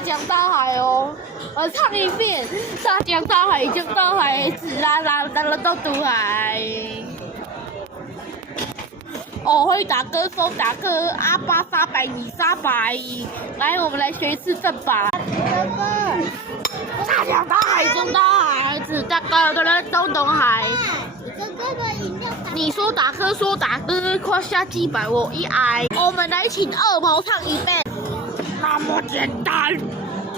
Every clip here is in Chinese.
大江大海哦，我唱一遍，大江大海江大海，紫蓝蓝的都渡海。我会打歌，风打歌，阿巴沙白，米沙白。来，我们来学一次正版。大江大海江大海，紫大哥的人都懂海。你说打歌说打歌，胯下击败我一挨。我们来请二毛唱一遍。那么简单，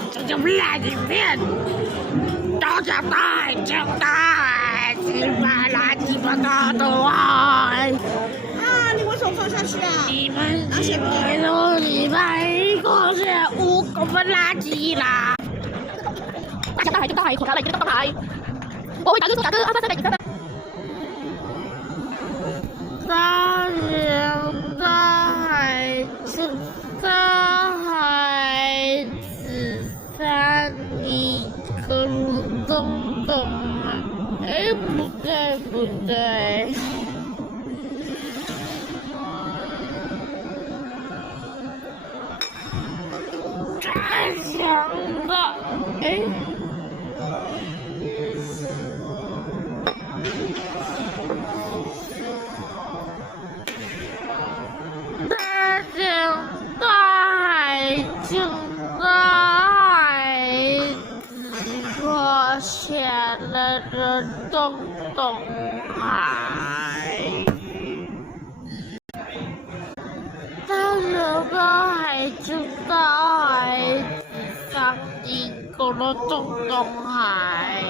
这就烂影片。大江大海江大海，击败垃圾把它都爱。你为什么放下去啊？你们几位都你们过是5公分垃圾啦！大江大海江大海，口条来一个大海。我会打歌说打歌，阿巴沙白米沙白。大江大海是大海，紫山一个洞洞。哎，不对不对。大江的，哎，大江大海江大海，落下了个洞洞海。大江大海江大海，上一个洞洞海。